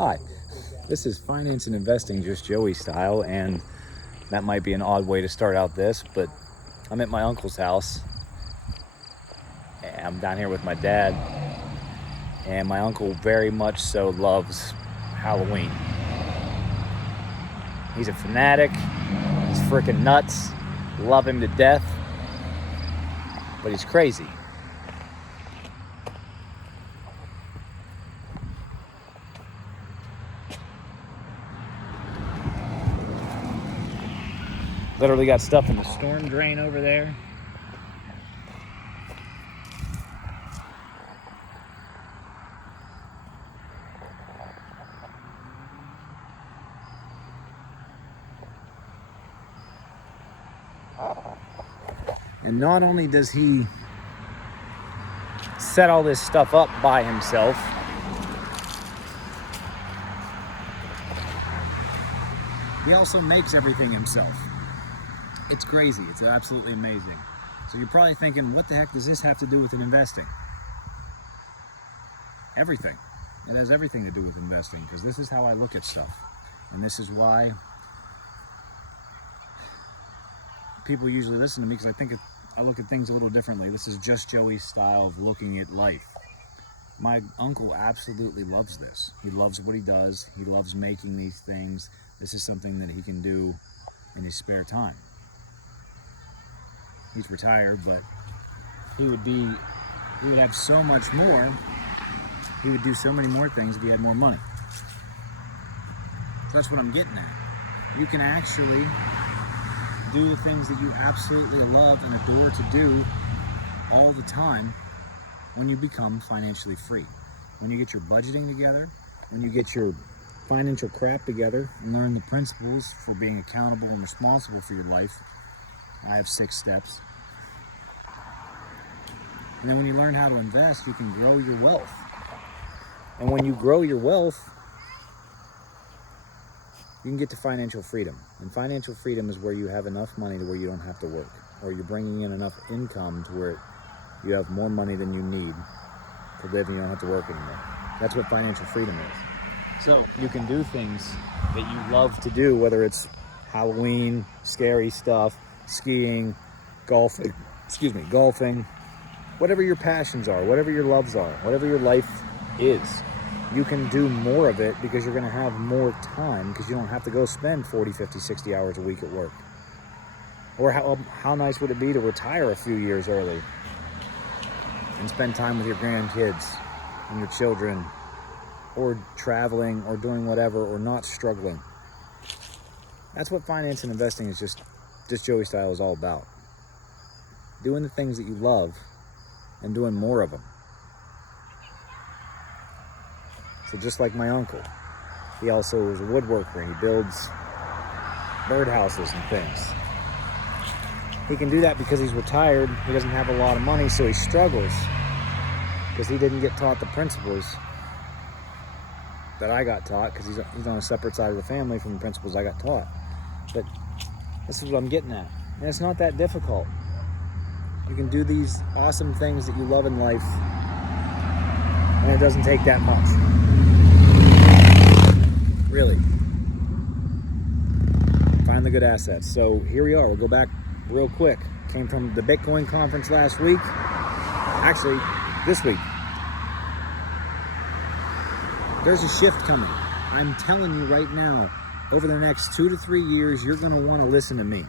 Hi, this is Finance and Investing Just Joey style, and that might be an odd way to start out this, but I'm at my uncle's house. And I'm down here with my dad, and my uncle very much so loves Halloween. He's a fanatic, he's freaking nuts, love him to death, but he's crazy. Literally got stuff in the storm drain over there. And not only does he set all this stuff up by himself, he also makes everything himself. It's crazy. It's absolutely amazing. So you're probably thinking, what the heck does this have to do with investing? Everything. It has everything to do with investing, because this is how I look at stuff. And this is why people usually listen to me, because I look at things a little differently. This is just Joey's style of looking at life. My uncle absolutely loves this. He loves what he does. He loves making these things. This is something that he can do in his spare time. He's retired, but he would have so much more. He would do so many more things if he had more money. So that's what I'm getting at. You can actually do the things that you absolutely love and adore to do all the time when you become financially free. When you get your budgeting together, when you get your financial crap together and learn the principles for being accountable and responsible for your life. I have 6 steps. And then when you learn how to invest, you can grow your wealth. And when you grow your wealth, you can get to financial freedom. And financial freedom is where you have enough money to where you don't have to work, or you're bringing in enough income to where you have more money than you need to live and you don't have to work anymore. That's what financial freedom is. So you can do things that you love to do, whether it's Halloween, scary stuff, skiing, golfing, whatever your passions are, whatever your loves are, whatever your life is, you can do more of it because you're going to have more time, because you don't have to go spend 40, 50, 60 hours a week at work. Or how nice would it be to retire a few years early and spend time with your grandkids and your children, or traveling, or doing whatever, or not struggling. That's what finance and investing is just Joey style is all about. Doing the things that you love and doing more of them. So just like my uncle, he also is a woodworker and he builds birdhouses and things. He can do that because he's retired. He doesn't have a lot of money, so he struggles because he didn't get taught the principles that I got taught, because he's on a separate side of the family from the principles I got taught. But this is what I'm getting at. And it's not that difficult. You can do these awesome things that you love in life, and it doesn't take that much. Really. Find the good assets. So here we are. We'll go back real quick. Came from the Bitcoin conference last week. Actually, this week. There's a shift coming. I'm telling you right now, over the next 2 to 3 years, you're going to want to listen to me.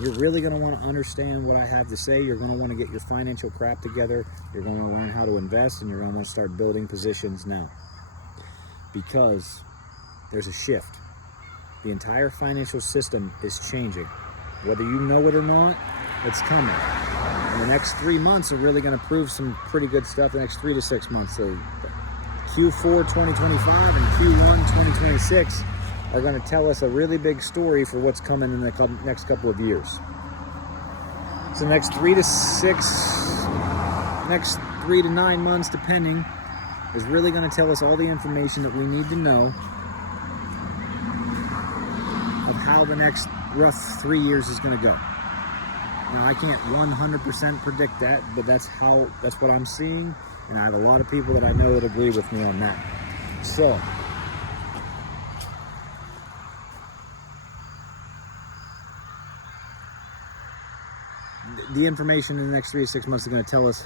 You're really going to want to understand what I have to say. You're going to want to get your financial crap together. You're going to learn how to invest, and you're going to want to start building positions now. Because there's a shift. The entire financial system is changing. Whether you know it or not, it's coming. And the next 3 months are really going to prove some pretty good stuff. The next 3 to 6 months. So Q4 2025 and Q1 2026 are going to tell us a really big story for what's coming in the next couple of years. So the next 3 to 9 months, depending, is really going to tell us all the information that we need to know of how the next rough 3 years is going to go. Now, I can't 100% predict that, but that's what I'm seeing, and I have a lot of people that I know that agree with me on that. So the information in the next 3 to 6 months is going to tell us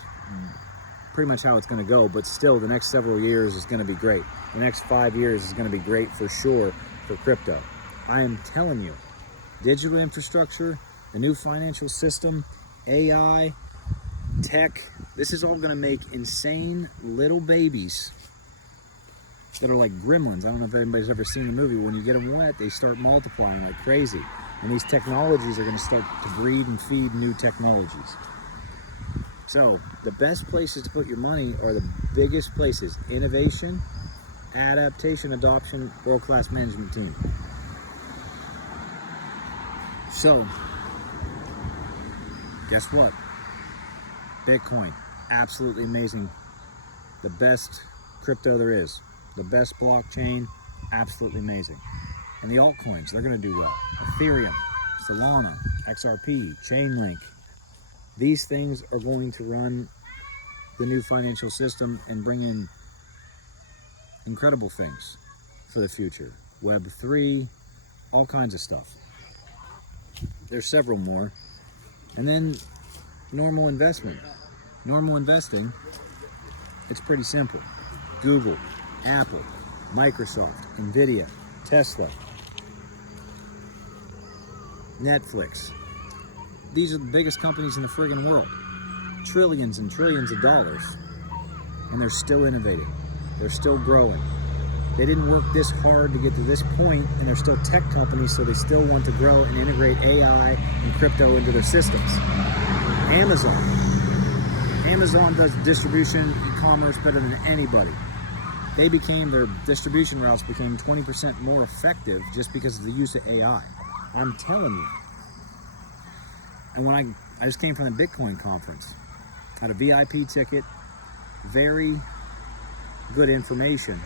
pretty much how it's going to go, but still the next several years is going to be great. The next 5 years is going to be great for sure for crypto. I am telling you, digital infrastructure, the new financial system, AI, tech, this is all going to make insane little babies that are like gremlins. I don't know if anybody's ever seen the movie. When you get them wet, they start multiplying like crazy. And these technologies are going to start to breed and feed new technologies. So the best places to put your money are the biggest places: innovation, adaptation, adoption, world-class management team. So guess what? Bitcoin, absolutely amazing. The best crypto there is. The best blockchain, absolutely amazing. And the altcoins, they're going to do well. Ethereum, Solana, XRP, Chainlink. These things are going to run the new financial system and bring in incredible things for the future. Web3, all kinds of stuff. There's several more. And then normal investment. Normal investing, it's pretty simple. Google, Apple, Microsoft, Nvidia, Tesla, Netflix. These are the biggest companies in the friggin' world. Trillions and trillions of dollars. And they're still innovating. They're still growing. They didn't work this hard to get to this point, and they're still tech companies, so they still want to grow and integrate AI and crypto into their systems. Amazon does distribution, e-commerce better than anybody. Their distribution routes became 20% more effective just because of the use of AI. I'm telling you. And when I just came from the Bitcoin conference, had a VIP ticket, very good information.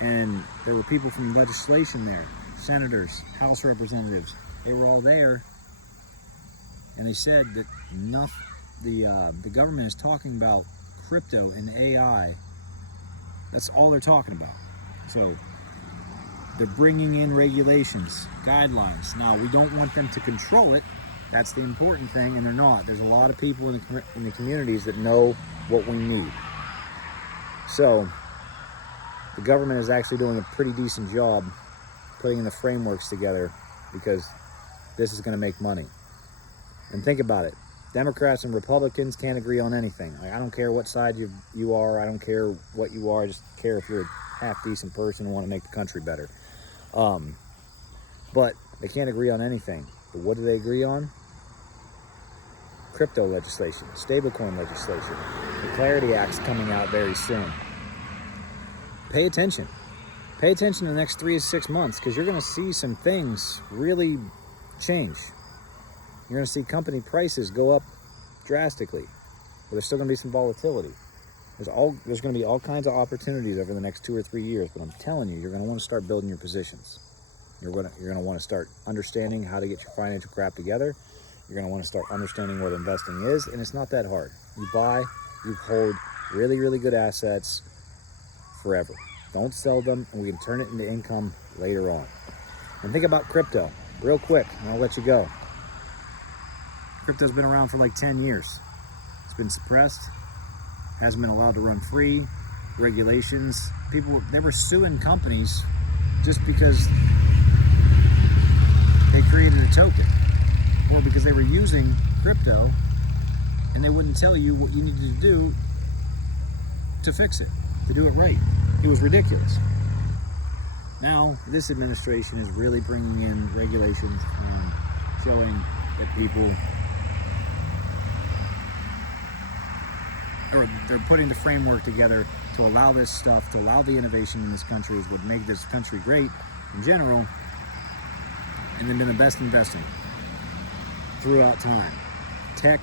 And there were people from legislation there, senators, House representatives. They were all there, and they said that the government is talking about crypto and AI. That's all they're talking about. So they're bringing in regulations, guidelines. Now, we don't want them to control it. That's the important thing, and they're not. There's a lot of people in the communities that know what we need. So the government is actually doing a pretty decent job putting in the frameworks together, because this is going to make money. And think about it. Democrats and Republicans can't agree on anything. Like, I don't care what side you are. I don't care what you are. I just care if you're a half-decent person and want to make the country better. But they can't agree on anything. But what do they agree on? Crypto legislation, stablecoin legislation. The Clarity Act's coming out very soon. Pay attention. Pay attention in the next 3 to 6 months, because you're going to see some things really change. You're going to see company prices go up drastically, but there's still going to be some volatility. There's going to be all kinds of opportunities over the next 2 or 3 years, but I'm telling you, you're going to want to start building your positions. You're going to want to start understanding how to get your financial crap together. You're going to want to start understanding what investing is, and it's not that hard. You buy, you hold really, really good assets forever. Don't sell them, and we can turn it into income later on. And think about crypto real quick, and I'll let you go. Crypto's been around for like 10 years. It's been suppressed, hasn't been allowed to run free, regulations. They were suing companies just because they created a token, or because they were using crypto and they wouldn't tell you what you needed to do to fix it, to do it right. It was ridiculous. Now, this administration is really bringing in regulations and showing that people, or they're putting the framework together to allow this stuff, to allow the innovation in this country is what make this country great in general, and they've been the best investing throughout time. Tech,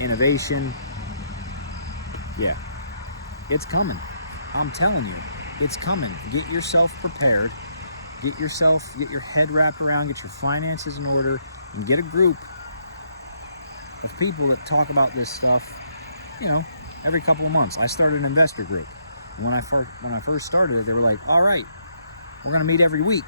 innovation, yeah, it's coming. I'm telling you, it's coming. Get yourself prepared, get your head wrapped around, get your finances in order, and get a group of people that talk about this stuff, every couple of months. I started an investor group. And when I first started it, they were like, all right, we're going to meet every week.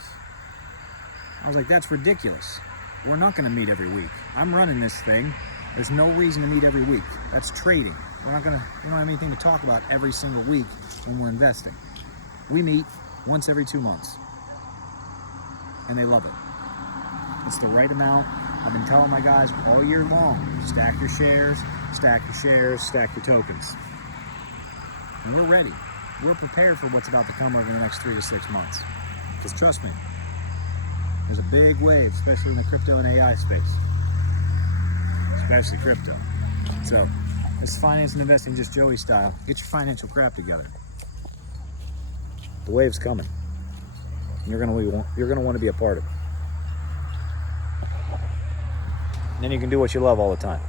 I was like, that's ridiculous. We're not going to meet every week. I'm running this thing, There's no reason to meet every week. That's trading. We don't have anything to talk about every single week when we're investing. We meet once every 2 months. And they love it. It's the right amount. I've been telling my guys all year long, stack your shares, stack your shares, stack your tokens. And we're ready. We're prepared for what's about to come over the next 3 to 6 months. Just trust me. There's a big wave, especially in the crypto and AI space. Especially crypto. So, this is finance and investing just Joey style. Get your financial crap together. The wave's coming. You're gonna want to be a part of it. And then you can do what you love all the time.